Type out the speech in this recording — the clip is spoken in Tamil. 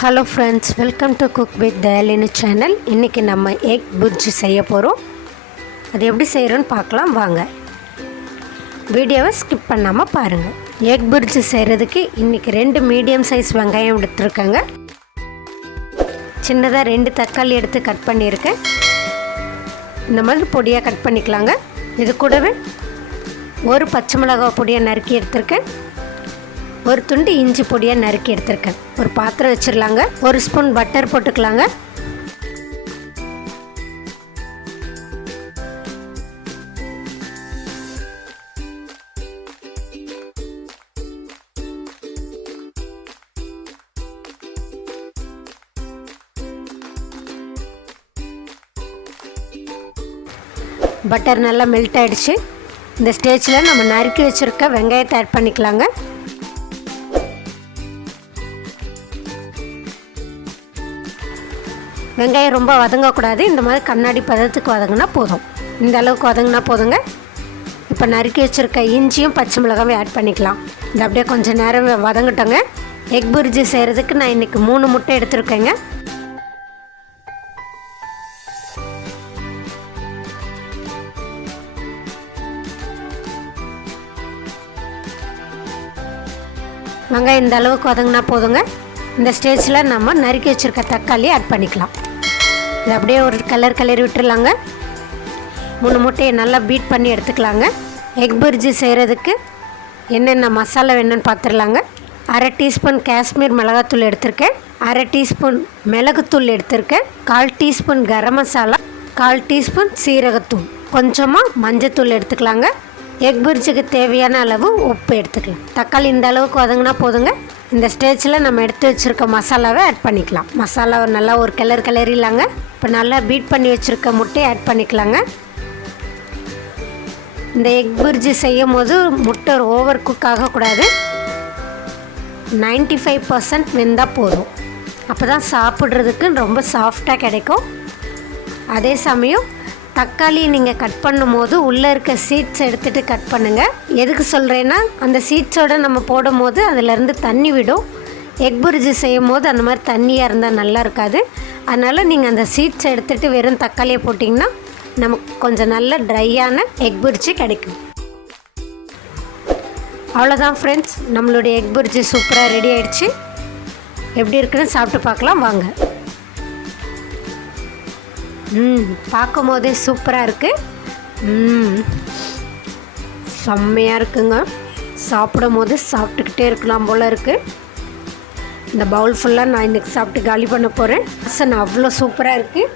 Hello friends, welcome to CookwithDhayalini channel. இன்னைக்கு நம்ம egg burji செய்ய போறோம். அது எப்படி செய்யறோம்னு பார்க்கலாம் வாங்க. வீடியோவை ஸ்கிப் பண்ணாம பாருங்க. egg burji செய்யிறதுக்கு இன்னைக்கு 2 மீடியம் சைஸ் வெங்காயம் எடுத்துர்க்கங்க. சின்னதா 2 தக்காளி எடுத்து கட் பண்ணியிருக்கேன். இந்த மாதிரி பொடியா கட் பண்ணிக்கலாங்க. இது கூடவே ஒரு பச்சை மிளகாய் பொடியா நறுக்கி எடுத்துர்க்கேன். ஒரு துண்டு இஞ்சி பொடியா நறுக்கி எடுத்துர்க்கேன். ஒரு பாத்திரம் வச்சிரலாங்க. ஒரு ஸ்பூன் பட்டர் போட்டுக்கலாங்க. பட்டர் நல்லா மெல்ட் ஆயிடுச்சு. இந்த ஸ்டேஜ்ல நம்ம நறுக்கி வச்சிருக்க வெங்காயத்தை ஆட் பண்ணிக்கலாங்க. வெங்காயம் ரொம்ப வதங்கக்கூடாது. இந்த மாதிரி கண்ணாடி பதத்துக்கு வதங்கினா போதும். இந்த அளவுக்கு வதங்கினா போதுங்க. இப்போ நறுக்கி வச்சுருக்க இஞ்சியும் பச்சை மிளகாயும் ஆட் பண்ணிக்கலாம். இது அப்படியே கொஞ்சம் நேரம் வதங்கட்டோங்க. எக் புர்ஜி செய்கிறதுக்கு நான் இன்றைக்கி 3 முட்டை எடுத்துருக்கேங்க. வெங்காயம் இந்த அளவுக்கு வதங்கினா போதுங்க. இந்த ஸ்டேஜில் நம்ம நறுக்கி வச்சுருக்க தக்காளி ஆட் பண்ணிக்கலாம். இது அப்படியே ஒரு கலரி விட்டுடலாங்க. 3 முட்டையை நல்லா பீட் பண்ணி எடுத்துக்கலாங்க. எக் புர்ஜி செய்கிறதுக்கு என்னென்ன மசாலா வேணும்னு பார்த்துடலாங்க. 1/2 டீஸ்பூன் காஷ்மீர் மிளகாத்தூள் எடுத்திருக்கேன். 1/2 டீஸ்பூன் மிளகுத்தூள் எடுத்திருக்கேன். 1/4 டீஸ்பூன் கரம் மசாலா, 1/4 டீஸ்பூன் சீரகத்தூள், கொஞ்சமாக மஞ்சத்தூள் எடுத்துக்கலாங்க. எக் புர்ஜிக்கு தேவையான அளவு உப்பு எடுத்துக்கலாம். தக்காளி இந்த அளவுக்கு வதங்கினா போதுங்க. இந்த ஸ்டேஜில் நம்ம எடுத்து வச்சுருக்க மசாலாவை ஆட் பண்ணிக்கலாம். மசாலாவை நல்லா ஒரு கிளறிலாங்க. இப்போ நல்லா பீட் பண்ணி வச்சுருக்க முட்டையை ஆட் பண்ணிக்கலாங்க. இந்த எக் புர்ஜி செய்யும் போது முட்டை ஓவர் குக் ஆகக்கூடாது. 95% வெந்தால் போதும். அப்போ தான் சாப்பிட்றதுக்கு ரொம்ப சாஃப்டாக கிடைக்கும். அதே சமயம் தக்காளி நீங்கள் கட் பண்ணும் போது உள்ளே இருக்க சீட்ஸ் எடுத்துகிட்டு கட் பண்ணுங்கள். எதுக்கு சொல்கிறேன்னா, அந்த சீட்ஸோடு நம்ம போடும் போது அதிலேருந்து தண்ணி விடும். எக் புர்ஜி செய்யும் போது அந்த மாதிரி தண்ணியாக இருந்தால் நல்லா இருக்காது. அதனால் நீங்கள் அந்த சீட்ஸை எடுத்துகிட்டு வெறும் தக்காளியை போட்டிங்கன்னா நமக்கு கொஞ்சம் நல்ல ட்ரையான எக் புர்ஜி கிடைக்கும். அவ்வளோதான் ஃப்ரெண்ட்ஸ், நம்மளுடைய எக் புர்ஜி சூப்பராக ரெடி ஆகிடுச்சு. எப்படி இருக்குன்னு சாப்பிட்டு பார்க்கலாம் வாங்க. பார்க்கும் போதே சூப்பராக இருக்குது. செம்மையாக இருக்குங்க. சாப்பிடும் போது சாப்பிட்டுக்கிட்டே இருக்கலாம் போல் இருக்குது. இந்த பவுல் ஃபுல்லாக நான் இன்றைக்கி சாப்பிட்டு காலி பண்ண போகிறேன். அவ்வளோ சூப்பராக இருக்குது.